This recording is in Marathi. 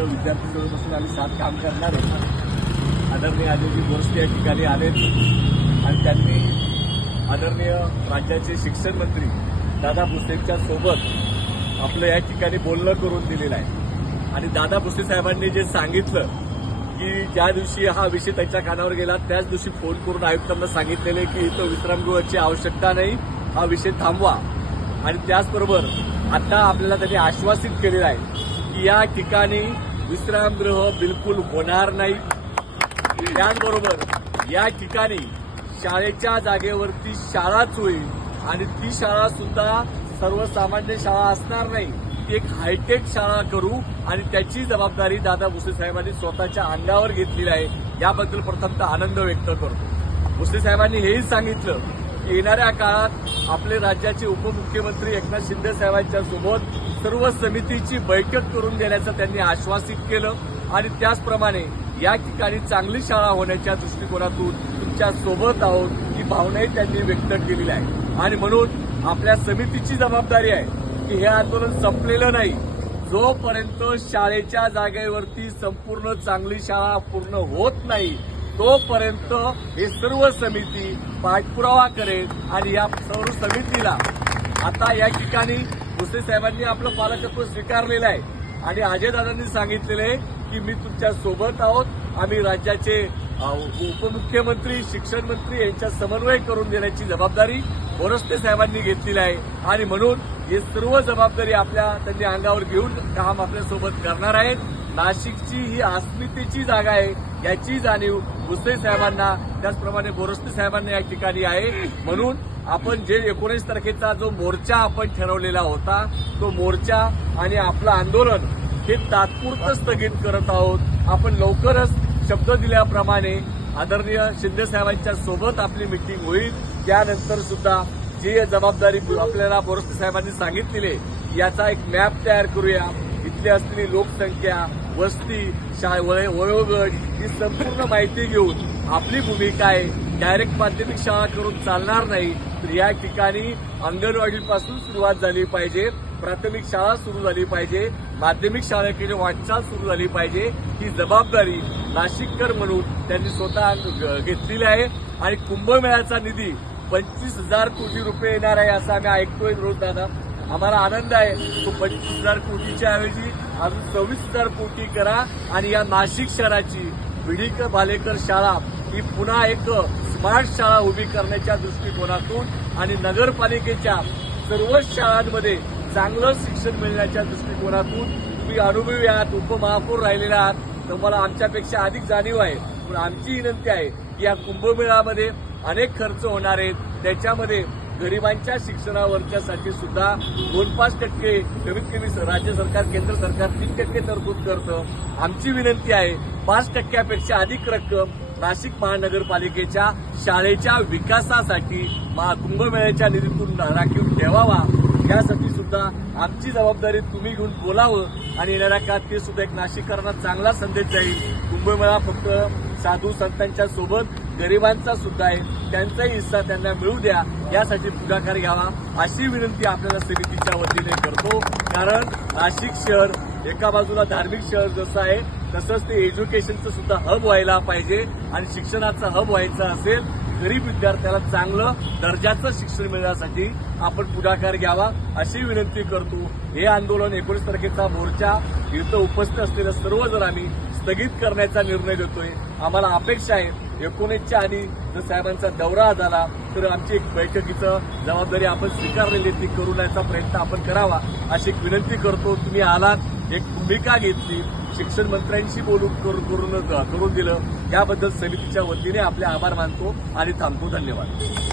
वर्ष विद्यार्थी आम्ही साथ काम करणार आहे. आदरणीय अजयजी गोष्टी या ठिकाणी आलेत. आणि त्यांनी आदरणीय राज्याचे शिक्षण मंत्री दादा भुसेंच्या सोबत आपलं या ठिकाणी बोलणं करून दिलेलं आहे. आणि दादा भुसे साहेबांनी जे सांगितलं की ज्या दिवशी हा विषय त्यांच्या कानावर गेला त्याच दिवशी फोन करून आयुक्तांना सांगितलेले की इथं विश्रामगृहाची आवश्यकता नाही हा विषय थांबवा. आणि त्याचबरोबर आता आपल्याला त्यांनी आश्वासित केलेलं आहे की या ठिकाणी विश्रामगृह बिलकुल होणार नाही. त्याचबरोबर या ठिकाणी शाळेच्या जागेवरती शाळाच होईल आणि ती शाळा सुद्धा सर्वसामान्य शाळा असणार नाही. ती एक हायटेक शाळा करू आणि त्याची जबाबदारी दादा भुसे साहेबांनी स्वतःच्या अंगावर घेतलेली आहे. याबद्दल प्रथमतः आनंद व्यक्त करतो. भुसे साहेबांनी हेही सांगितलं येणाऱ्या काळात आपले राज्याचे उपमुख्यमंत्री एकनाथ शिंदे साहेबांच्या सोबत सर्व समितीची बैठक करून देण्याचं त्यांनी आश्वासित केलं. आणि त्याचप्रमाणे या ठिकाणी चांगली शाळा होण्याच्या दृष्टिकोनातून तुमच्यासोबत आहोत ही भावनाही त्यांनी व्यक्त केलेली आहे. आणि म्हणून आपल्या समितीची जबाबदारी आहे की हे आंदोलन संपलेलं नाही. जोपर्यंत शाळेच्या जागेवरती संपूर्ण चांगली शाळा पूर्ण होत नाही तोपर्यंत हे सर्व समिती पाठपुरावा करेल आणि या सर्व समितीला आता या ठिकाणी भुसे साहेबांनी आपलं पालकत्व स्वीकारलेलं आहे. आणि अजयदादांनी सांगितलेलं आहे की मी तुमच्यासोबत आहोत. आम्ही राज्याचे उपमुख्यमंत्री शिक्षण मंत्री यांच्या समन्वय करून देण्याची जबाबदारी बोरस्ते साहेबांनी घेतलेली आहे. आणि म्हणून हे सर्व जबाबदारी आपल्या त्यांनी अंगावर घेऊन काम आपल्यासोबत करणार आहेत. नाशिकची ही अस्मितेची जागा आहे याची जाणीव भुसे साहेबांना त्याचप्रमाणे बोरस्ते साहेबांना या ठिकाणी आहे. म्हणून आपण जे एकोणीस तारखेचा जो मोर्चा आपण ठरवलेला होता तो मोर्चा आणि आपलं आंदोलन हे तात्पुरतं स्थगित करत आहोत. आपण लवकरच शब्द दिल्याप्रमाणे आदरणीय शिंदे साहेबांच्या सोबत आपली मिटिंग होईल. त्यानंतर सुद्धा जी जबाबदारी आपल्याला बोरस्ते साहेबांनी सांगितलेली याचा एक मॅप तयार करूया. इथली असलेली लोकसंख्या वस्ती शाळे वय- वयोगट ही संपूर्ण माहिती घेऊन आपली भूमिका आहे डायरेक्ट माध्यमिक शाळा करून चालणार नाही तर या ठिकाणी अंगणवाडीपासून सुरुवात झाली पाहिजे प्राथमिक शाळा सुरू झाली पाहिजे माध्यमिक शाळेकडे वाटचाल सुरू झाली पाहिजे ही जबाबदारी नाशिककर म्हणून त्यांनी स्वतः घेतलेली आहे. आणि कुंभमेळ्याचा निधी पंचवीस हजार कोटी रुपये येणार आहे असं आम्ही ऐकतोय रोज दादा. आम्हाला आनंद आहे. तो पंचवीस हजार कोटीच्या ऐवजी अजून सव्वीस हजार कोटी करा. आणि या नाशिक शहराची विडीकर भालेकर शाळा ही पुन्हा एक स्मार्ट शाळा उभी करण्याच्या दृष्टिकोनातून आणि नगरपालिकेच्या सर्वच शाळांमध्ये चांगलं शिक्षण मिळण्याच्या दृष्टिकोनातून तुम्ही अनुभवी आहात उपमहापौर राहिलेला आहात. तुम्हाला आमच्यापेक्षा अधिक जाणीव आहे. पण आमची विनंती आहे की या कुंभमेळ्यामध्ये अनेक खर्च होणार आहेत. त्याच्यामध्ये गरिबांच्या शिक्षणावरच्यासाठी सुद्धा दोन पाच टक्के कमीत कमी राज्य सरकार केंद्र सरकार तीन टक्के तरतूद करतं. आमची विनंती आहे पाच टक्क्यापेक्षा अधिक रक्कम नाशिक महानगरपालिकेच्या शाळेच्या विकासासाठी महा कुंभमेळ्याच्या निधीतून राखीव ठेवावा. यासाठी सुद्धा आमची जबाबदारी तुम्ही घेऊन बोलावं आणि येणाऱ्या काळात ते सुद्धा एक नाशिककरांना चांगला संदेश जाईल. कुंभमेळा फक्त साधू संतांच्या सोबत गरिबांचा सुद्धा आहे. त्यांचाही हिस्सा त्यांना मिळू द्या. यासाठी पुढाकार घ्यावा. अशी विनंती आपल्याला समितीच्या वतीने करतो. कारण नाशिक शहर एका बाजूला धार्मिक शहर जसं आहे तसंच ते एज्युकेशनचं सुद्धा हब व्हायला पाहिजे आणि शिक्षणाचं हब व्हायचं असेल गरीब विद्यार्थ्याला चांगलं दर्जाचं शिक्षण मिळण्यासाठी आपण पुढाकार घ्यावा. अशी विनंती करतो. हे आंदोलन एकोणीस तारखेचा मोर्चा इथं उपस्थित असलेल्या सर्व जर आम्ही स्थगित करण्याचा निर्णय घेतोय आम्हाला अपेक्षा आहे एकोणीसच्या आधी जर साहेबांचा दौरा झाला तर आमची एक बैठकीचं जबाबदारी आपण स्वीकारलेली ती करूण्याचा प्रयत्न आपण करावा अशी एक विनंती करतो. तुम्ही आलात एक भूमिका घेतली शिक्षण मंत्र्यांशी बोलून करून करून करून दिलं याबद्दल समितीच्या वतीने आपले आभार मानतो आणि थांबतो. धन्यवाद.